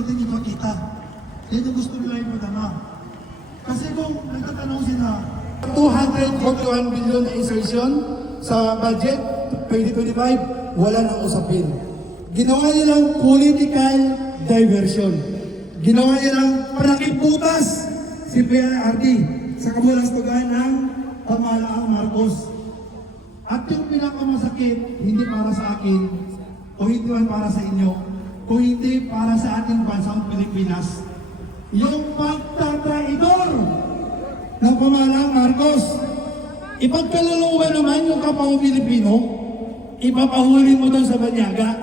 natin ipakita. Yan yung gusto nila ipadama. Kasi kung nagtatanong sila, 241 billion na insertion sa budget 2025, wala nang usapin. Ginawa nilang political diversion. Ginawa nilang panakiputas si PRRD sa kabulastugan ng pamahalaang Marcos. At yung pinakamasakit, hindi para sa akin, o hindi man para sa inyo, kung hindi para sa ating bansang Pilipinas, yung pagtatraidor ng pamahalaang Marcos. Ipagkaluluwa naman yung kapwa Pilipino, ipapahuli mo doon sa banyaga.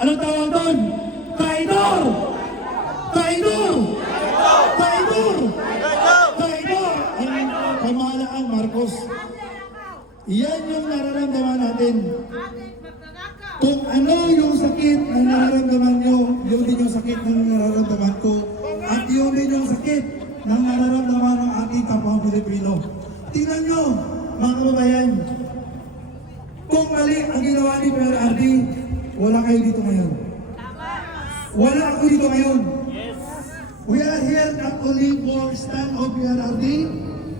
Anong tawag doon? Traidor! Traidor! Traidor! Traidor! Ang pamahalaang Marcos. Yan yung nararamdaman natin. Kung ano yung sakit na nararamdaman nyo, yun din yung sakit na nararamdaman ko. At yun din yung sakit na nararamdaman ng ating kapwa Pilipino. Tingnan nyo, mga kababayan, kung mali ang ginawa ni PRRD, wala kayo dito ngayon. Wala ako dito ngayon. We are here not only for stand of PRRD,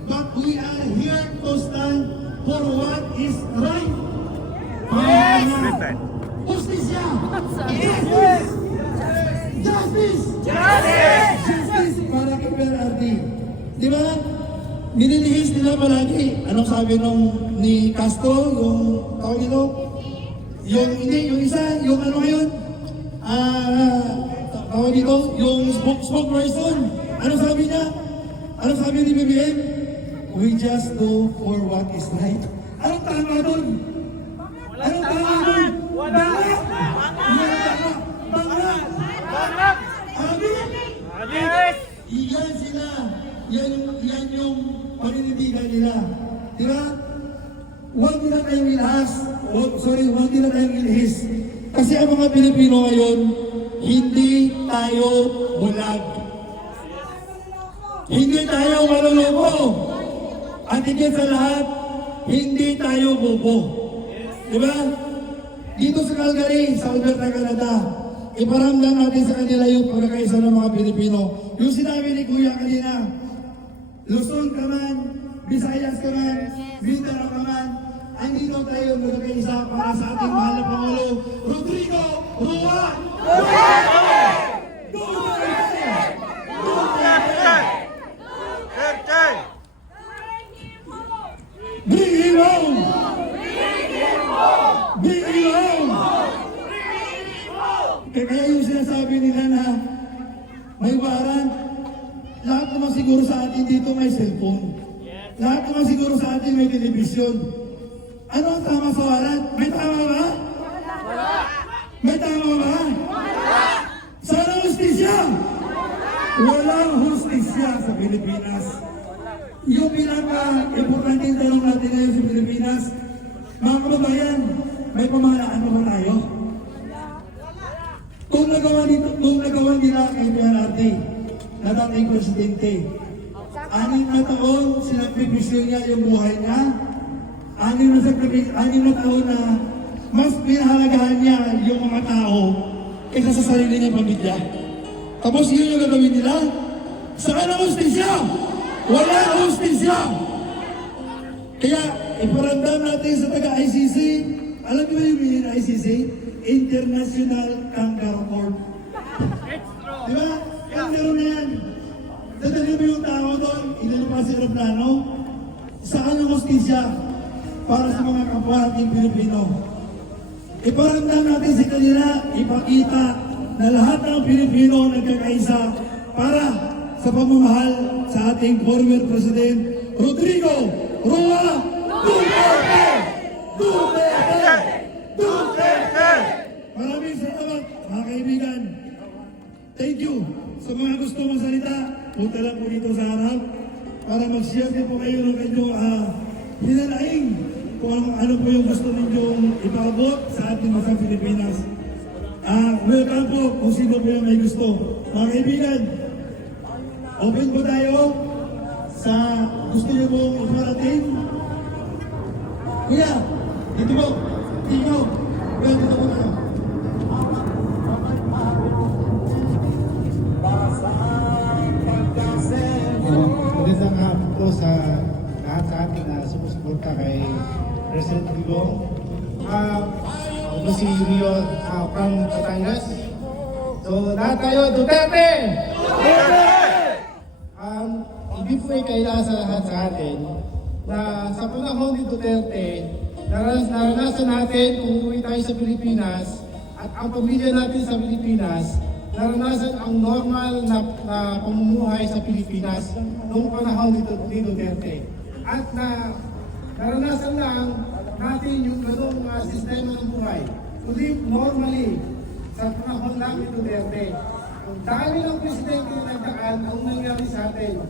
but we are here to stand for what is right. Justisya! Justice! Justice! Justice para kay PRRD. Di ba? Nililihis nila palagi. Anong sabi ni Castro, yung tawag nito? Yung isa, yung ano ngayon? Tawag dito, yung spokesperson. Anong sabi niya? Anong sabi ni BBM? We just do for what is right. Anong tama doon? Anong tama doon? Bangak! Bangak! Bangak! Abit! Iyan sila. Yan yung paninindigan nila. Diba? Huwag nila tayong ilahas. Huwag nila tayong ilihis. Kasi ang mga Pilipino ngayon, hindi tayo bulag. Hindi tayo maluloko. At higit sa lahat, hindi tayo bobo. Diba? Dito sa Calgary, sa Alberta, Canada, iparamdam natin sa kanila yung pagkakaisa ng mga Pilipino. Yung sinabi ni Kuya kanina, Luzon ka man, Visayas ka man, Mindanao ka man, andito tayo magkakaisa para sa ating mahal na Pangulo, Rodrigo Roa Duterte! Duterte! Duterte! Duterte! Bring him home! Bring him home! Kaya yung sinasabi nila na may warrant, lahat naman siguro sa atin dito may cellphone. Lahat naman siguro sa atin may telebisyon. Ano ang tama sa warrant? May tama ba? May tama ba? Sana hustisya? Walang hustisya sa Pilipinas. Yung pinaka-importanting tanong natin ngayon sa Pilipinas, mga kababayan, may pamahalaan pa ba tayo? Kung nagawa nila kay PRRD, na dating presidente, 6 na taon sinakripisyo niya yung buhay niya, 6 na taon na mas pinahalagahan niya yung mga tao kaysa sa sarili niyang pamilya. Tapos yun yung gagawin nila? Saan ang hustisya? Wala ang hustisya! Kaya iparamdam natin sa taga-ICC, alam niyo ba yung meaning ng ICC? International Kangaroo Court. Diba? Kangaroo na yan. Dadali mo yung tao doon, inalipas si aeroplano. Saan ang hustisya para sa mga kapwa nating Pilipino? Iparamdam natin sa kanila, ipakita na lahat ng Pilipino nagkakaisa para sa pamamahal sa ating former President Rodrigo Roa Duterte! Duterte! Duterte! Maraming salamat, mga kaibigan. Thank you. Sa mga gusto mong salita, punta lang po dito sa harap para mag-share din po kayo ng inyong hinanaing kung ano po yung gusto ninyong ipaabot sa ating mga Pilipinas. Welcome po kung sino po yung may gusto. Mga kaibigan, open po tayo sa gusto niyo pong iparating. Kuya, dito po. Dito. Kuya, dito po tayo. President Digong. Ako si Rio from Batangas. So, lahat tayo, Duterte! Hindi po ay kailangan sa lahat sa atin na sa panahon ni Duterte, naranasan natin kung umuwi tayo sa Pilipinas at ang pamilya natin sa Pilipinas, naranasan ang normal na pamumuhay sa Pilipinas noong panahon ni Duterte. At naranasan lang natin yung ganong sistema ng buhay. To live normally sa panahon lang ni Duterte. Ang dami ng presidente na nagdaan ang nangyari sa atin.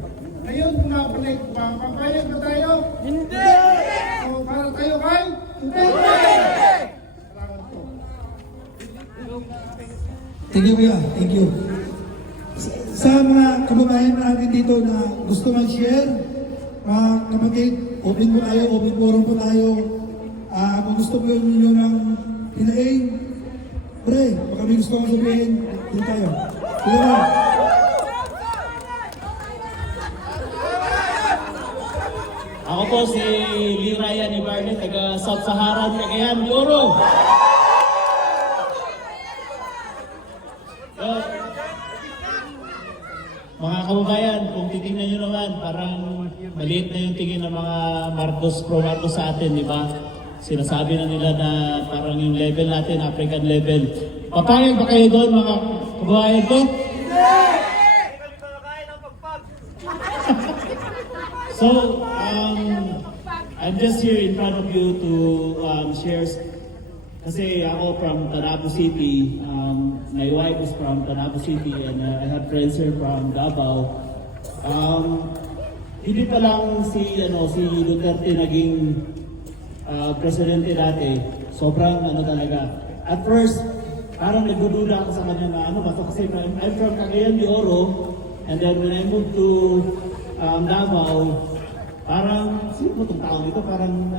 Ngayon, pumapalik, papayag ba tayo? Hindi! So, para tayo kay Duterte! Salamat po. Thank you, Kuya. Thank you. Sa mga kababayan natin dito na gusto mag-share, mga kapatid, open po tayo, open forum po tayo. Kung gusto po ninyo ng pinaing, pre, baka may gusto kong sabihin, dito tayo. Dito tayo. Ako po si Lee Ryan Ibarne, taga South Sahara, Cagayan de Oro. So, mga kababayan, kung titingnan nyo naman, parang maliit na yung tingin ng mga pro-Marcos sa atin, di ba? Sinasabi na nila na parang yung level natin, African level. Papayag ba kayo doon, mga kababayan ko? So, I'm just here in front of you to share, kasi ako from Tanabu City, my wife is from Tanabu City, and I have friends here from Davao. Hindi pa lang si Duterte naging presidente dati, sobrang talaga. At first, parang nagdududa ako sa kanya na basta kasi I'm from Cagayan de Oro, and then when I moved to Davao, parang sino itong tao dito? Parang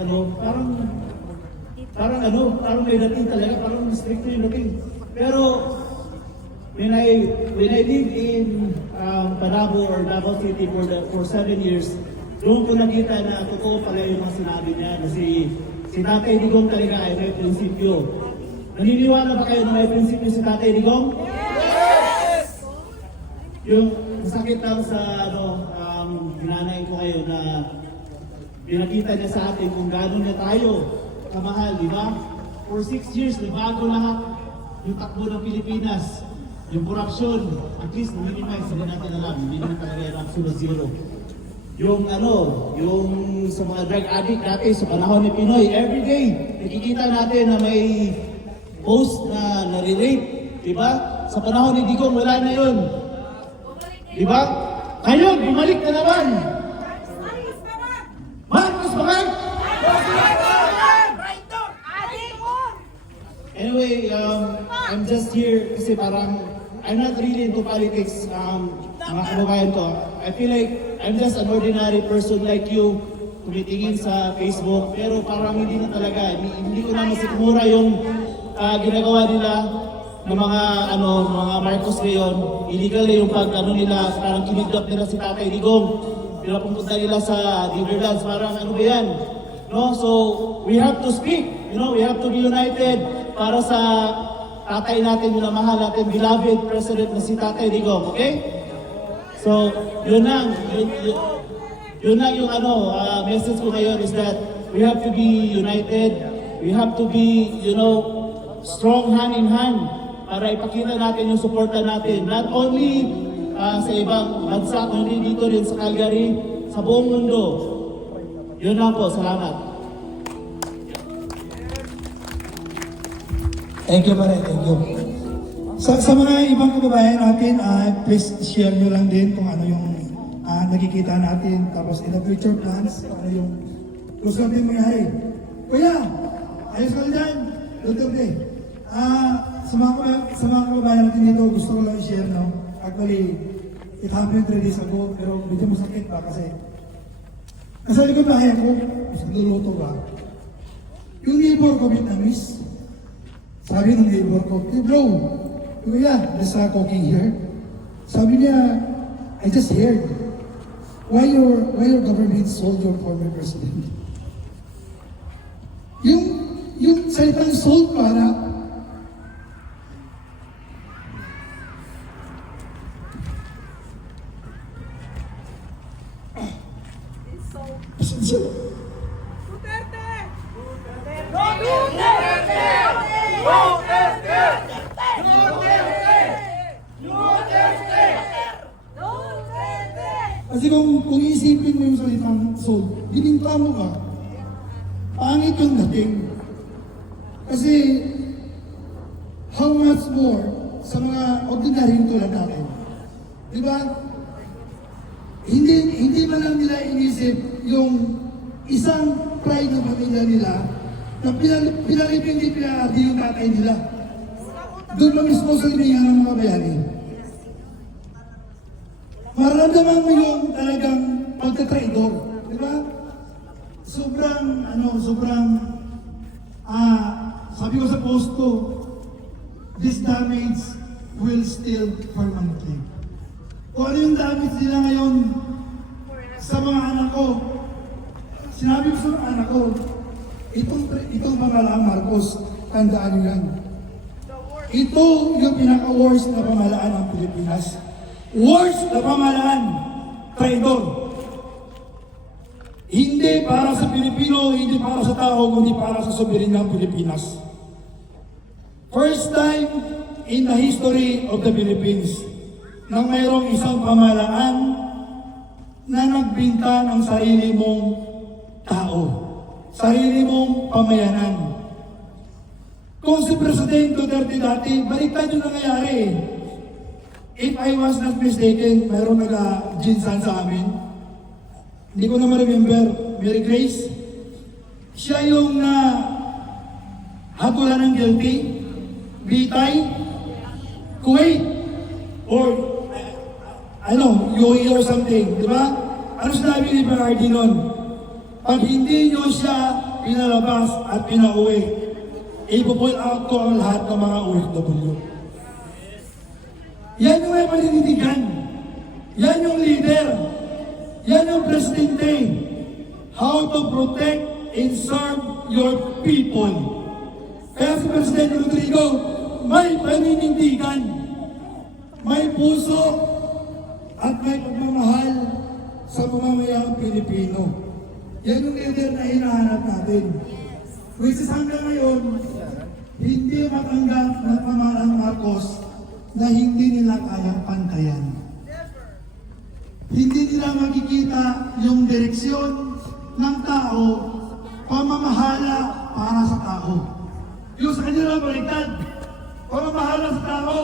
may dating talaga, parang stricto yung dating. Pero when I lived in Panabo or Davao City for 7 years, doon ko nakita na totoo pala yung mga sinabi niya na si Tatay Digong talaga ay may prinsipyo. Naniniwala ba kayo na may prinsipyo si Tatay Digong? Yes! Yung sakit lang sa hinanayin ko kayo na pinakita niya sa atin kung gano'n na tayo kamahal, di ba? For 6 years, bago lahat yung takbo ng Pilipinas, yung korupsyon, at least minimize, hindi natin alam, hindi naman talaga yung absolute zero. Yung sa mga drug addict dati sa panahon ni Pinoy, everyday, nakikita natin na may post na nare-rape, di ba? Sa panahon ni Digong, wala na yun. Di ba? Ngayon, bumalik na naman! Marcos Bakit? Anyway, I'm just here kasi parang I'm not really into politics, mga kababayan ko. I feel like I'm just an ordinary person like you, tumitingin sa Facebook, pero parang hindi na talaga, hindi ko na masikmura yung ginagawa nila ng mga Marcos ngayon. Illegal yung nila, parang kinidnap nila si Tatay Digong. Pinapunta nila sa Riverlands, parang ba yan? No? So, we have to speak, we have to be united para sa tatay natin, yung mahal natin, beloved President na si Tatay Digong, okay? So, yun lang yung message ko ngayon is that we have to be united, we have to be, strong hand in hand para ipakita natin yung suporta natin, not only sa ibang bansa, kundi dito rin sa Calgary, sa buong mundo. Yun lang po, salamat. Thank you, pare. Thank you. Sa mga ibang kababayan natin, please share nyo lang din kung ano yung nakikita natin. Tapos in the future plans, ano yung gusto natin mangyari. Kuya, ayos ka dyan. Duterte. Sa mga kababayan natin dito, gusto ko lang i-share, no? Actually, it happened 3 days ago, pero medyo masakit pa kasi nasa likod bahay ako, nagluluto ba? Yung neighbor ko, Vietnamese, sabi ng neighbor ko, hey bro, kuya, there's cooking here. Sabi niya, I just heard, why your government sold your former president? salitang salt para pasensya na. Kasi kung isipin mo yung salitang salt, bininta mo ka, pangit yung dating. Kasi, how much more sa mga ordinaryong tulad natin? Di ba? Hindi man lang nila inisip yung isang pride ng pamilya nila na pinalipin ni PRD yung tatay nila. Doon pa mismo sa liningan ng mga bayani. Mararamdaman mo yung talagang pagka-traidor. Di ba? Sobrang, sabi ko sa post ko, this damage will still permanently. Kung ano yung damage nila ngayon sa mga anak ko, sinabi ko sa mga anak ko, itong pamahalaan Marcos, tandaan nyo yan. Ito yung pinaka-worst na pamahalaan ng Pilipinas. Worst na pamahalaan, traidor. Hindi para sa Pilipino, hindi para sa tao, kundi para sa soberanya ng Pilipinas. First time in the history of the Philippines na mayroong isang pamahalaan na nagbinta ng sarili mong tao, sarili mong pamayanan. Kung si Presidente Duterte dati, baliktad yung nangyayari. If I was not mistaken, mayroong nag-ginsan sa amin. Hindi ko na ma-remember, Mary Grace. Siya yung hatulan ng guilty, Bitay, Kuwait, or UAE or something, di ba? Ano sinabi ni PRD nun? Pag hindi nyo siya pinalabas at pinauwi, ipo-pull out ko ang lahat ng mga OFW. Yan yung may paninitigan. Yan yung leader. Yan yung presidente. How to protect and serve your people. Kaya si Presidente Rodrigo, may paninindigan, may puso, at may pagmamahal sa pamamayang Pilipino. Yan yung leader na hinahanap natin. Which is hanggang ngayon, hindi matanggap ng pamahalang Marcos na hindi nila kayang pantayan. Hindi nila makikita yung direksyon ng tao, pamamahala para sa tao. Yung sa kanila baliktad, pamamahala sa tao,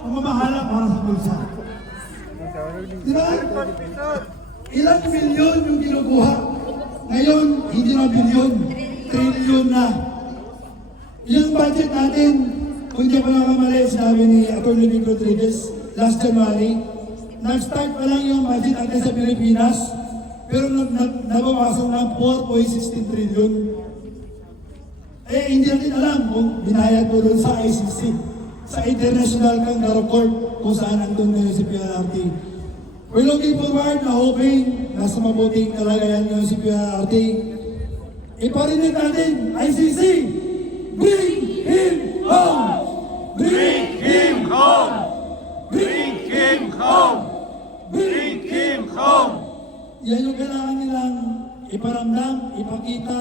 pamamahala para sa bulsa. Diba? Ilang milyon yung kinukuha. Ngayon, hindi na bilyon, trilyon na. Yung budget natin, kung hindi pa nakamali, sinabi ni Atty. Vic Rodriguez last January, nag-start pa lang yung budget natin sa Pilipinas, pero nabawasan ng 4.16 trillion. Eh, hindi natin alam kung binayad mo doon sa ICC, sa International Kangaroo Court, kung saan andun ngayon si PRRT. We're looking forward na hoping nasa mabuting kalagayan ngayon si PRRT. Iparinig natin, ICC, bring him home! Bring him home! Bring him home! Bring him home! Yan yung kailangan nilang iparamdam, ipakita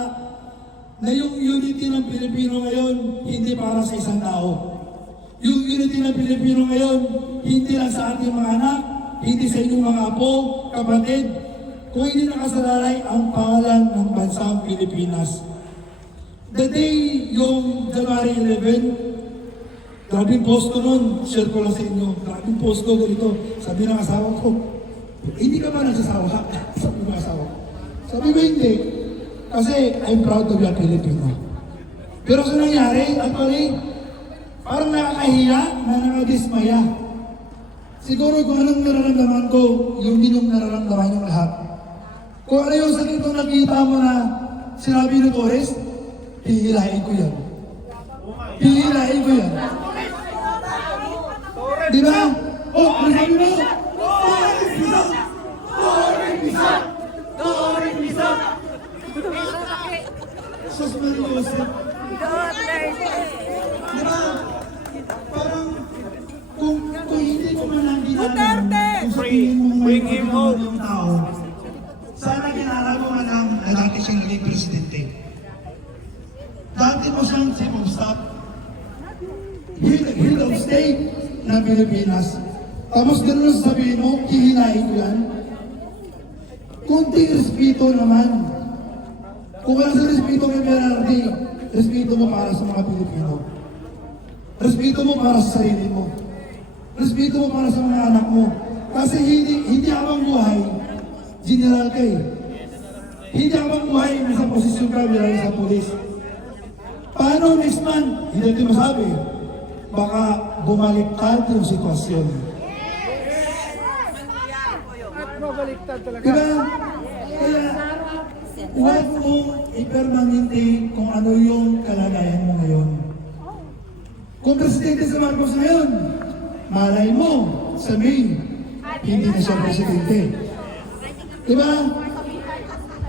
na yung unity ng Pilipino ngayon, hindi para sa isang tao. Yung unity ng Pilipino ngayon, hindi lang sa ating mga anak, hindi sa inyong mga apo, kapatid, kung hindi nakasalalay ang pangalan ng bansang Pilipinas. The day yung January 11, grabing post ko nun, share ko lang sa inyo, grabing post ko ganito, sabi ng asawa ko, hindi ka ba nagsasawa? Sabi ng asawa ko. Sabi ko hindi, kasi I'm proud to be a Filipino. Pero sa nangyari, actually, parang nakakahiya na nakadismaya. Siguro kung anong nararamdaman ko, yung din yung nararamdaman yung lahat. Kung ano yung sakit kong nakita mo na sinabi ni Torres, hihilahin ko yan. Hihilahin ko yan. Di ba? Oh, ano sabi mo? Torres Pisa! Torres Pisa! Torres Pisa! Sus Mario Joseph. Bring him home. Yung tao. Sana ginala mo nga lang na dati siyang naging presidente. Dati mo siyang chief of staff. Head of state ng Pilipinas. Tapos ganun ang sabihin mo, hihinain ko yan. Kunting respeto naman. Kung wala sa respeto kay Berardi, respeto mo para sa mga Pilipino. Respeto mo para sa sarili mo. Respeto mo para sa mga anak mo. Kasi hindi habang buhay, general ka eh. Hindi habang buhay, nasa posisyon ka, bilang sa polis. Paano next month? Hindi natin masabi. Baka bumaliktad yung sitwasyon. At mabaliktad talaga. Diba? Kaya, huwag mong ipermanente kung ano yung kalagayan mo ngayon. Kung presidente si Marcos ngayon, malay mo, sa May, hindi na siya presidente. Diba?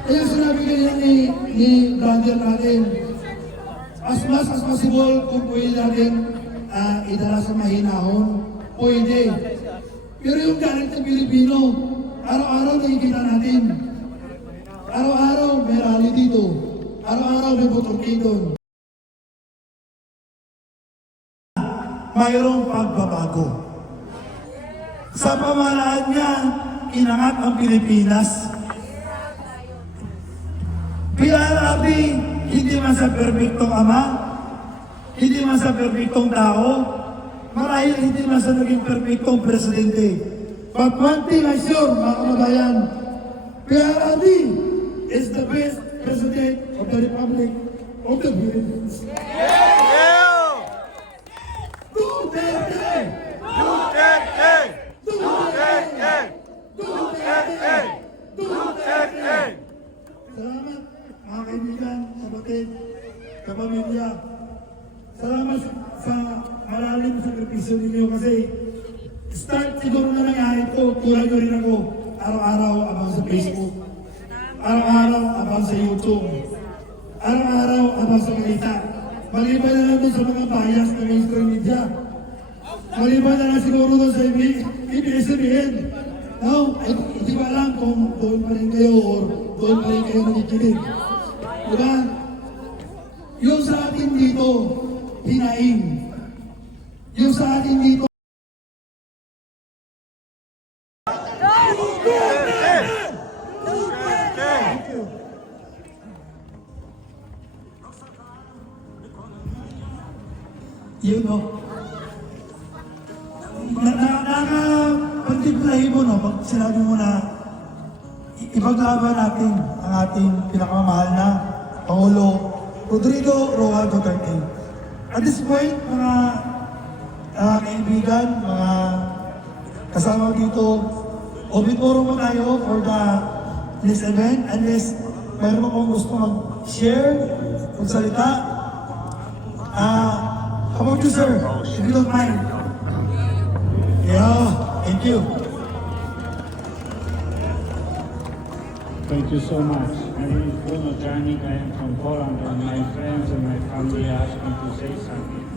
Kaya sinabi ganyan ni brother natin, as much as possible, kung pwede natin idala sa mahinahon, pwede. Pero yung galit ng Pilipino, araw-araw nakikita natin. Araw-araw may rally dito. Araw-araw may motor dito. Mayroong pagbabago. Sa pamahalaan niya, inangat ang Pilipinas. PRRD, hindi man sa perpektong ama, hindi man sa perpektong tao, marahil hindi man sa naging perpektong presidente. But one thing I sure, mga kababayan, PRRD is the best president of the Republic of the Philippines. Duterte! Duterte! Duterte! Duterte! Duterte! Salamat mga kaibigan, kapatid, kapamilya. Salamat sa malalim sakripisyo ninyo kasi start siguro na nangyari ko, tulad nyo rin ako, araw-araw abang sa Facebook, araw-araw abang sa YouTube, araw-araw abang sa balita. Maliban na lang doon sa mga bias ng mainstream media. Maliban na lang siguro doon sa ABS-CBN. No, hindi ko alam kung doon pa rin kayo or doon pa rin kayo nakikinig. Diba? Yung sa atin dito, hinaing. Yung sa atin dito, yun o. Nakapagtiplahi mo, no? Pag sinabi mo na ipaglaban natin ang ating pinakamahal na Pangulo Rodrigo Roa Duterte. At this point, mga kaibigan, mga kasama dito, obituro mo tayo for this event. Unless mayroon mo kung gusto mag-share, magsalita. How about you, sir? If you don't mind. Yeah, thank you. Thank you so much. My name is Bruno Janik. I am from Poland, and my friends and my family asked me to say something.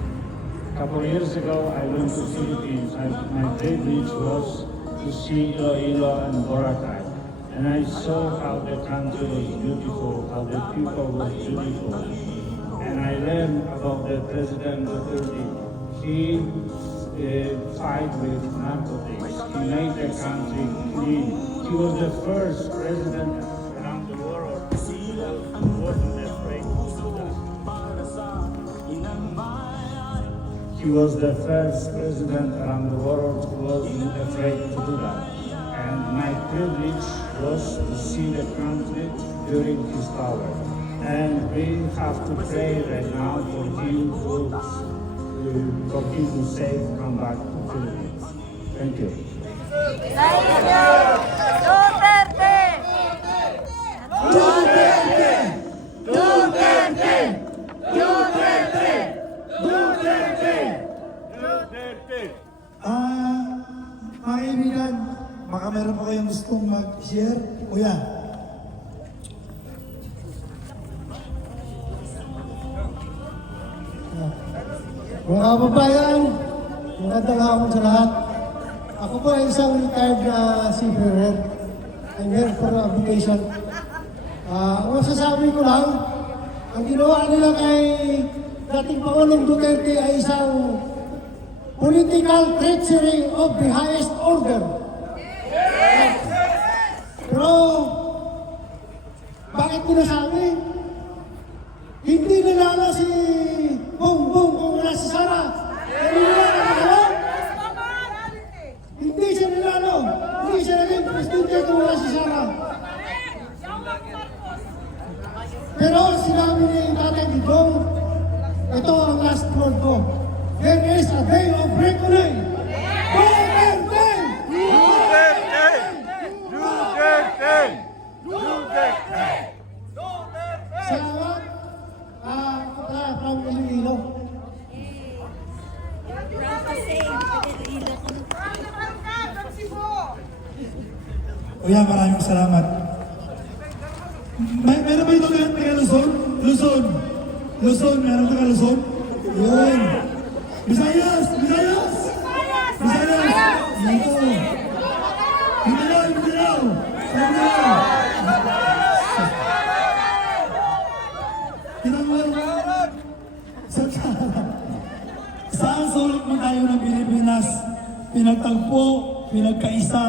A couple of years ago, I went to Philippines. My privilege was to see Iloilo and Boracay. And I saw how the country was beautiful, how the people were beautiful. And I learned about the President Duterte. He fight with narcotics. He made the country clean. He was the first president around the world who wasn't afraid to do that. He was the first president around the world who wasn't afraid to do that. And my privilege was to see the country during his power. And we have to pray right now for him to safe come back to Philippines. Thank you. Duterte! Duterte! Duterte! Duterte! Duterte! Duterte! Mga kaibigan, baka meron pa kayong gustong mag-share? Kuya. Mga kababayan, magandang hapon sa lahat. Ako po ay isang retired seafarer. I'm here for vacation. Ang masasabi ko lang, ang ginawa nila kay dating Pangulong Duterte ay isang political treachery of the highest order. Pero, bakit ko nasabi? Hindi nilala si Bongbong kung wala si Sara. Hindi nilala ko. Hindi siya nilalo. Hindi siya naging presidente kung wala si Sara. Pero sinabi ni Tatay Digong, ito ang last word ko. There is a day of reckoning. Duterte! Duterte! Duterte! Duterte! Salamat. Kapala from Iloilo. Kuya, maraming salamat. Meron ba ito taga Luzon? Luzon! Luzon, meron taga Luzon? Yun! Visayas! Visayas! Visayas! Dito! Mindanao! Mindanao! Mindanao! Saan sulok man tayo ng Pilipinas, pinagtagpo, pinagkaisa,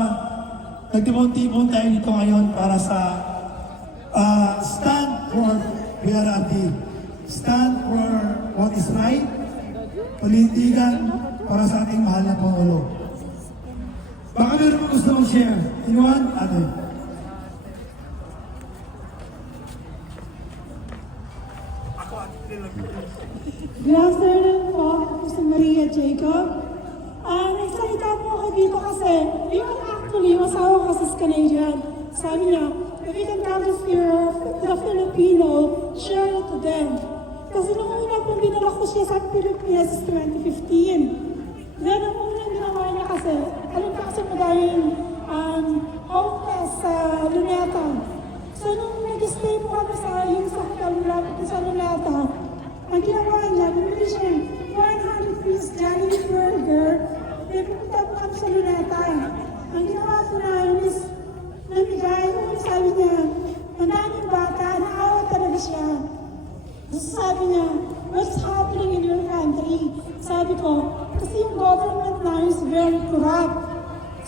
nagtipon-tipon tayo dito ngayon para sa stand for PRRD. Stand for what is right, panindigan para sa ating mahal na Pangulo. Baka meron mo gusto mong share. Inuan, ate. Good afternoon po, ako si Maria Jacob. Nagsalita po ako dito kasi yung actually, masawa ko kasi sa Canadian. Sabi niya, if you can come to the Filipino, share it to them. Kasi nung una po dinala ko siya sa Pilipinas is 2015. Then ang unang ginawa niya kasi, alam ko kasi madaming homeless sa Luneta. So nung nag-stay po kami sa yung sa malapit sa Luneta, ang ginawa niya, bumili siya ng 100-piece Jollibee burger, may pupunta po kami sa Luneta. Ang ginawa po namin is, namigay, sabi niya, madaming bata, naawa talaga siya. Tapos sabi niya, what's happening in your country? Sabi ko, kasi yung government na is very corrupt.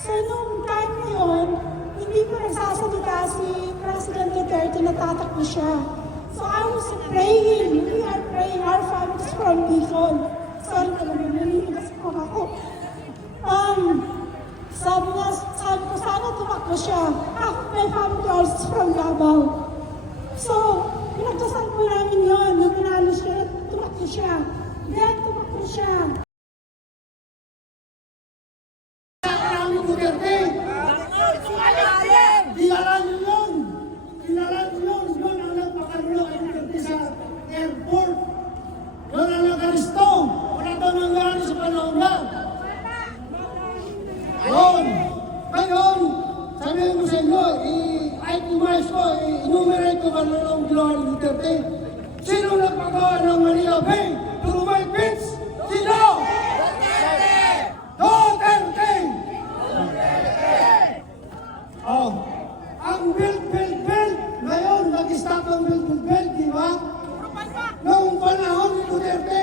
So nung time na yun, hindi po nagsasalita si President Duterte, natatakbo siya. So I was praying, we are praying, our families from Bicol. Sorry talaga, naliligas po ako. Sabi ko, sana tumakbo siya. My family also from Davao. So, pinagdasal po namin yun, nung nanalo siya, tumakbo siya. Then, tumakbo siya. Maraming Duterte! Kilala niyo yun! Kilala niyo yun! Yun ang nagpakaroon kay Duterte sa airport! Yun ang nagaristo! Wala daw nangyari sa panahon na! Yun! Ngayon, sabihin ko sa inyo, i-itemize ko, i-enumerate ko kung ano ang ginawa ni Duterte. Sino nagpagawa ng Manila Bay? Turumay Beach? Sino? Duterte! Oh, ang build. Ngayon, nag-stop ang build, di ba? Noong panahon ni Duterte,